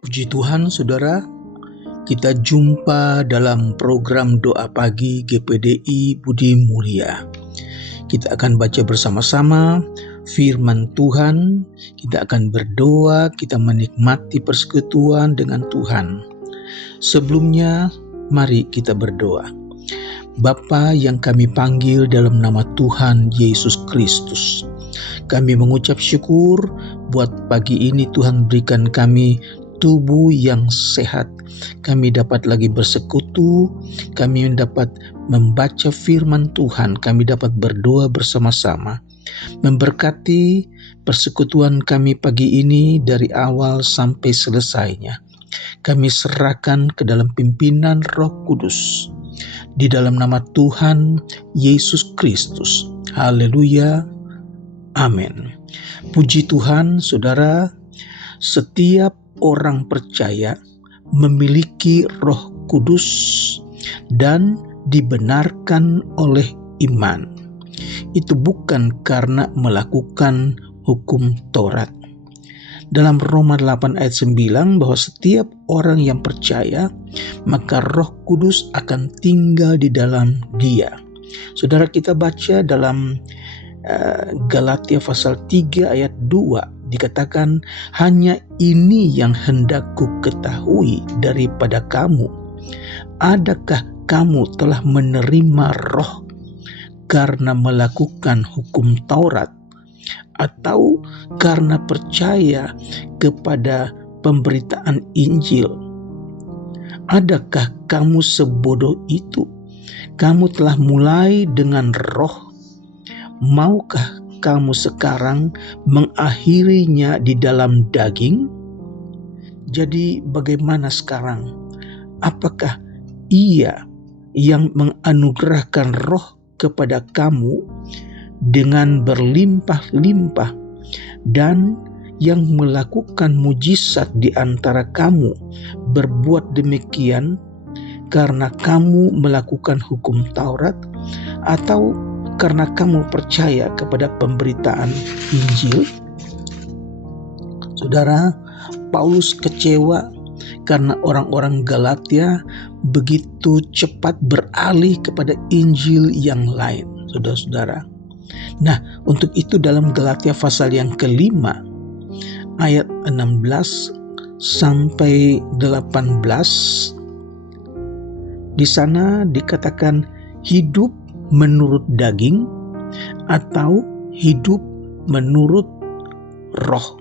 Puji Tuhan, saudara, kita jumpa dalam program doa pagi GPDI Budi Mulia. Kita akan baca bersama-sama firman Tuhan, kita akan berdoa, kita menikmati persekutuan dengan Tuhan. Sebelumnya, mari kita berdoa. Bapa yang kami panggil dalam nama Tuhan Yesus Kristus, kami mengucap syukur buat pagi ini Tuhan berikan kami tubuh yang sehat. Kami dapat lagi bersekutu, kami dapat membaca firman Tuhan, kami dapat berdoa bersama-sama. Memberkati persekutuan kami pagi ini dari awal sampai selesainya. Kami serahkan ke dalam pimpinan Roh Kudus. Di dalam nama Tuhan Yesus Kristus. Haleluya. Amin. Puji Tuhan, saudara, setiap orang percaya memiliki Roh Kudus dan dibenarkan oleh iman. Itu bukan karena melakukan hukum Taurat. Dalam Roma 8 ayat 9 bahwa setiap orang yang percaya maka Roh Kudus akan tinggal di dalam dia. Saudara, kita baca dalam Galatia pasal 3 ayat 2 dikatakan, hanya ini yang hendak ku ketahui daripada kamu, adakah kamu telah menerima Roh karena melakukan hukum Taurat atau karena percaya kepada pemberitaan Injil? Adakah kamu sebodoh itu? Kamu telah mulai dengan Roh, maukah kamu sekarang mengakhirinya di dalam daging? Jadi bagaimana sekarang? Apakah Ia yang menganugerahkan Roh kepada kamu dengan berlimpah-limpah dan yang melakukan mujizat di antara kamu berbuat demikian karena kamu melakukan hukum Taurat atau karena kamu percaya kepada pemberitaan Injil? Saudara, Paulus kecewa karena orang-orang Galatia begitu cepat beralih kepada Injil yang lain, saudara-saudara. Nah, untuk itu dalam Galatia pasal yang kelima, ayat 16 sampai 18, di sana dikatakan hidup menurut daging atau hidup menurut Roh.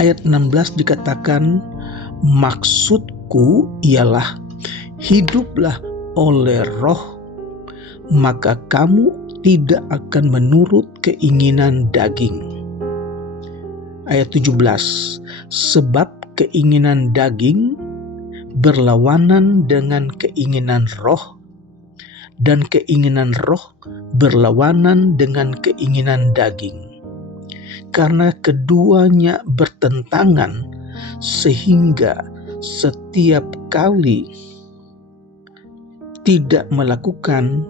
Ayat 16 dikatakan, maksudku ialah hiduplah oleh Roh, maka kamu tidak akan menurut keinginan daging. Ayat 17, sebab keinginan daging berlawanan dengan keinginan Roh, dan keinginan Roh berlawanan dengan keinginan daging. Karena keduanya bertentangan, sehingga setiap kali tidak melakukan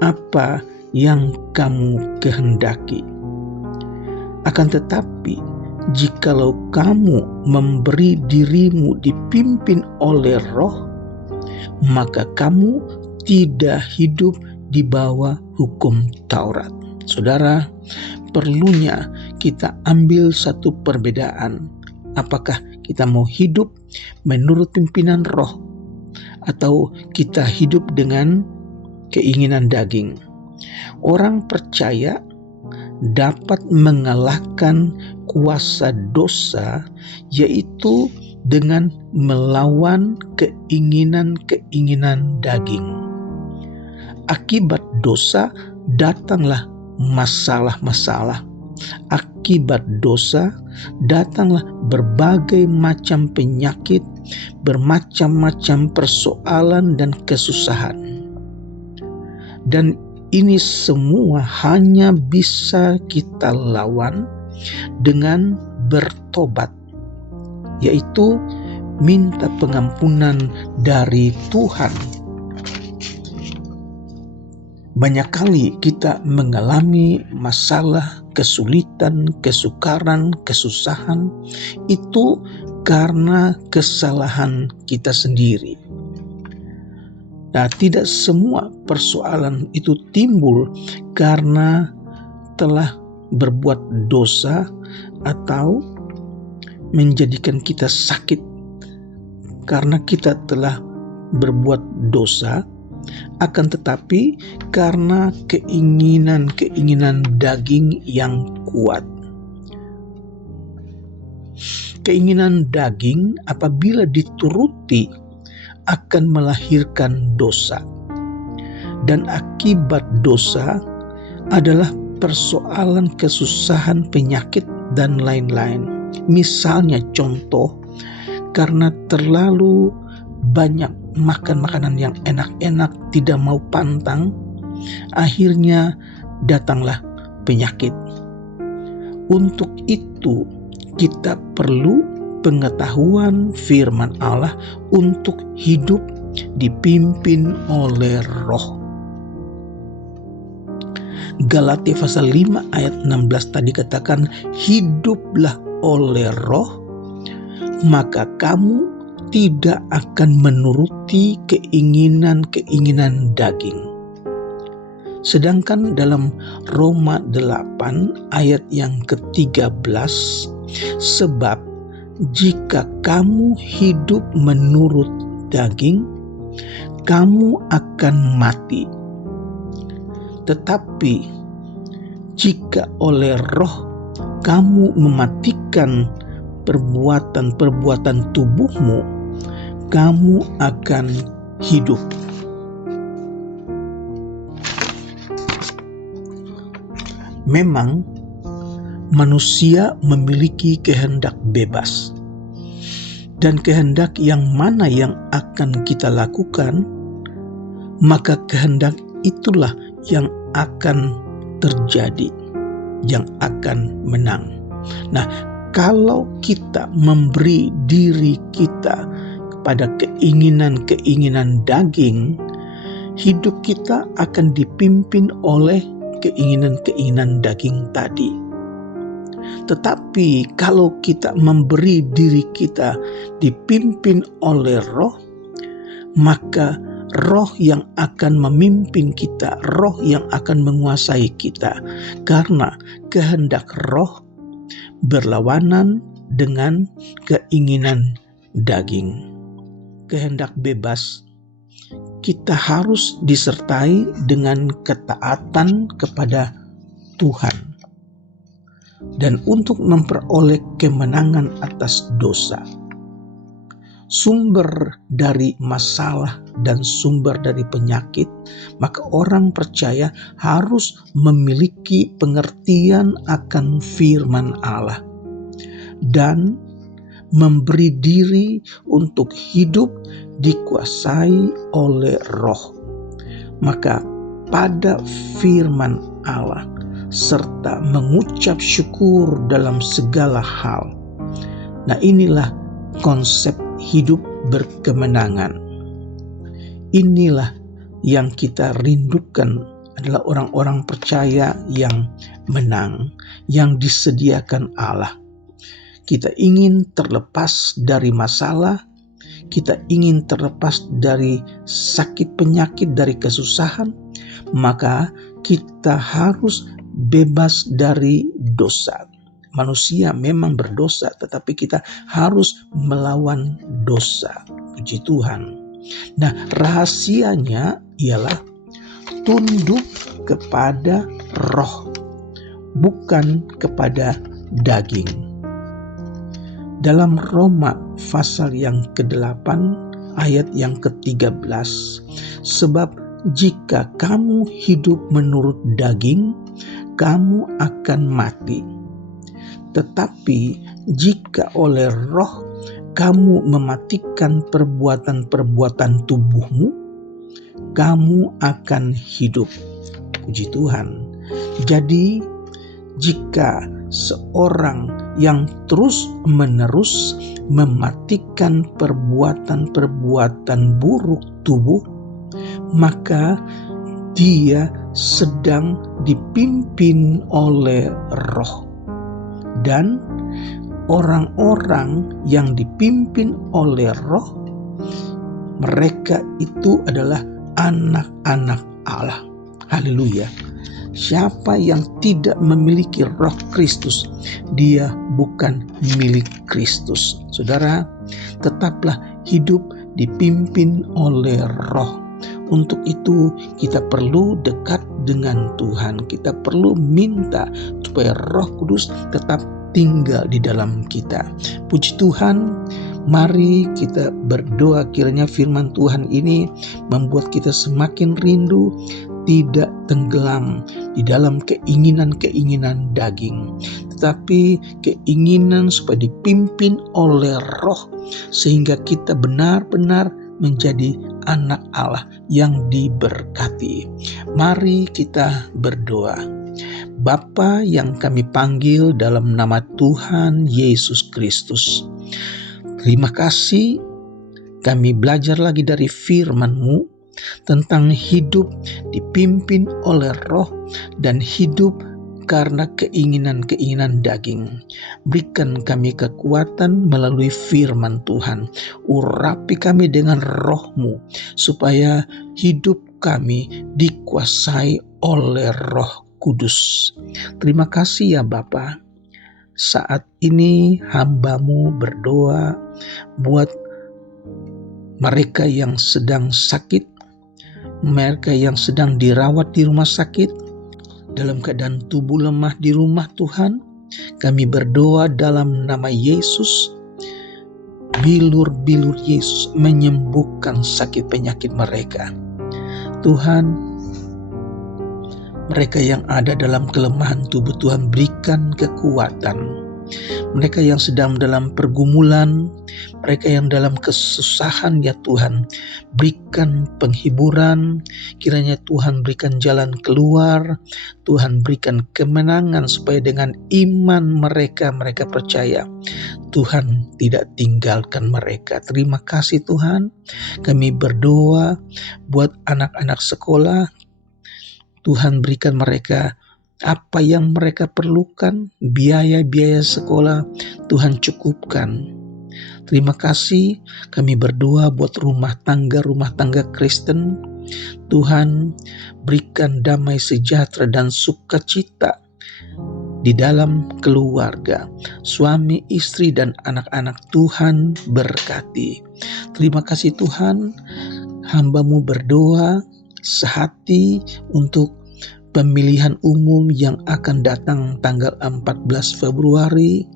apa yang kamu kehendaki. Akan tetapi, jikalau kamu memberi dirimu dipimpin oleh Roh, maka kamu tidak hidup di bawah hukum Taurat. Saudara, perlunya kita ambil satu perbedaan. Apakah kita mau hidup menurut pimpinan Roh atau kita hidup dengan keinginan daging? Orang percaya dapat mengalahkan kuasa dosa, yaitu dengan melawan keinginan-keinginan daging. Akibat dosa datanglah masalah-masalah. Akibat dosa datanglah berbagai macam penyakit, bermacam-macam persoalan dan kesusahan. Dan ini semua hanya bisa kita lawan dengan bertobat, yaitu minta pengampunan dari Tuhan. Banyak kali kita mengalami masalah, kesulitan, kesukaran, kesusahan itu karena kesalahan kita sendiri. Nah, tidak semua persoalan itu timbul karena telah berbuat dosa atau menjadikan kita sakit karena kita telah berbuat dosa, akan tetapi karena keinginan daging yang kuat. Keinginan daging apabila dituruti akan melahirkan dosa. Dan akibat dosa adalah persoalan kesusahan, penyakit, dan lain-lain. Misalnya contoh, karena terlalu banyak makan makanan yang enak-enak, tidak mau pantang, akhirnya datanglah penyakit. Untuk itu kita perlu pengetahuan firman Allah untuk hidup dipimpin oleh Roh. Galatia pasal 5 ayat 16 tadi katakan, hiduplah oleh Roh, maka kamu tidak akan menuruti keinginan-keinginan daging. Sedangkan dalam Roma 8 ayat yang ke-13, sebab jika kamu hidup menurut daging, kamu akan mati. Tetapi jika oleh Roh kamu mematikan perbuatan-perbuatan tubuhmu, kamu akan hidup. Memang manusia memiliki kehendak bebas, dan kehendak yang mana yang akan kita lakukan, maka kehendak itulah yang akan terjadi, yang akan menang. Nah, kalau kita memberi diri kita kepada keinginan-keinginan daging, hidup kita akan dipimpin oleh keinginan-keinginan daging tadi. Tetapi kalau kita memberi diri kita dipimpin oleh Roh, maka Roh yang akan memimpin kita, Roh yang akan menguasai kita, karena kehendak Roh berlawanan dengan keinginan daging. Kehendak bebas kita harus disertai dengan ketaatan kepada Tuhan. Dan untuk memperoleh kemenangan atas dosa, sumber dari masalah dan sumber dari penyakit, maka orang percaya harus memiliki pengertian akan firman Allah dan memberi diri untuk hidup dikuasai oleh Roh. Maka pada firman Allah serta mengucap syukur dalam segala hal. Nah, inilah konsep hidup berkemenangan. Inilah yang kita rindukan, adalah orang-orang percaya yang menang, yang disediakan Allah. Kita ingin terlepas dari masalah, kita ingin terlepas dari sakit penyakit, dari kesusahan, maka kita harus bebas dari dosa. Manusia memang berdosa, tetapi kita harus melawan dosa. Puji Tuhan. Nah, rahasianya ialah tunduk kepada Roh, bukan kepada daging. Dalam Roma pasal yang ke-8 ayat yang ke-13, sebab jika kamu hidup menurut daging, kamu akan mati. Tetapi jika oleh Roh kamu mematikan perbuatan-perbuatan tubuhmu, kamu akan hidup. Puji Tuhan. Jadi jika seorang yang terus-menerus mematikan perbuatan-perbuatan buruk tubuh, maka dia sedang dipimpin oleh Roh. Dan orang-orang yang dipimpin oleh Roh, mereka itu adalah anak-anak Allah. Haleluya. Siapa yang tidak memiliki Roh Kristus, dia bukan milik Kristus. Saudara, tetaplah hidup dipimpin oleh Roh. Untuk itu kita perlu dekat dengan Tuhan. Kita perlu minta supaya Roh Kudus tetap tinggal di dalam kita. Puji Tuhan. Mari kita berdoa kiranya firman Tuhan ini membuat kita semakin rindu, tidak tenggelam di dalam keinginan-keinginan daging, tetapi keinginan supaya dipimpin oleh Roh, sehingga kita benar-benar menjadi anak Allah yang diberkati. Mari kita berdoa. Bapa yang kami panggil dalam nama Tuhan Yesus Kristus, terima kasih kami belajar lagi dari firman-Mu tentang hidup dipimpin oleh Roh dan hidup karena keinginan-keinginan daging. Berikan kami kekuatan melalui firman Tuhan. Urapi kami dengan Roh-Mu supaya hidup kami dikuasai oleh Roh Kudus. Terima kasih ya Bapa. Saat ini hamba-Mu berdoa buat mereka yang sedang sakit, mereka yang sedang dirawat di rumah sakit, dalam keadaan tubuh lemah di rumah Tuhan. Kami berdoa dalam nama Yesus, bilur-bilur Yesus menyembuhkan sakit penyakit mereka. Tuhan, mereka yang ada dalam kelemahan tubuh, Tuhan berikan kekuatan. Mereka yang sedang dalam pergumulan, mereka yang dalam kesusahan ya Tuhan, berikan penghiburan. Kiranya Tuhan berikan jalan keluar, Tuhan berikan kemenangan supaya dengan iman mereka percaya Tuhan tidak tinggalkan mereka. Terima kasih Tuhan. Kami berdoa buat anak-anak sekolah, Tuhan berikan mereka apa yang mereka perlukan, biaya-biaya sekolah Tuhan cukupkan. Terima kasih. Kami berdoa buat rumah tangga Kristen. Tuhan berikan damai sejahtera dan sukacita di dalam keluarga. Suami, istri, dan anak-anak Tuhan berkati. Terima kasih Tuhan. Hamba-Mu berdoa sehati untuk pemilihan umum yang akan datang tanggal 14 Februari.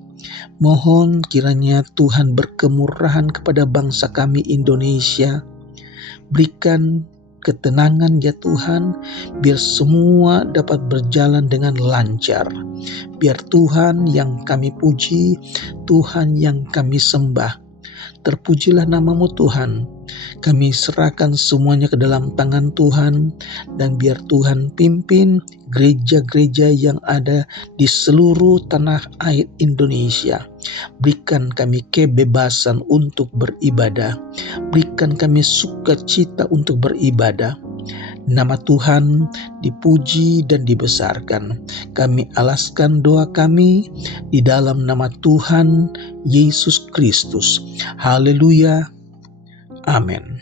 Mohon kiranya Tuhan berkemurahan kepada bangsa kami Indonesia. Berikan ketenangan ya Tuhan, biar semua dapat berjalan dengan lancar. Biar Tuhan yang kami puji, Tuhan yang kami sembah. Terpujilah nama-Mu Tuhan. Kami serahkan semuanya ke dalam tangan Tuhan, dan biar Tuhan pimpin gereja-gereja yang ada di seluruh tanah air Indonesia. Berikan kami kebebasan untuk beribadah. Berikan kami sukacita untuk beribadah. Nama Tuhan dipuji dan dibesarkan. Kami alaskan doa kami di dalam nama Tuhan Yesus Kristus. Haleluya. Amin.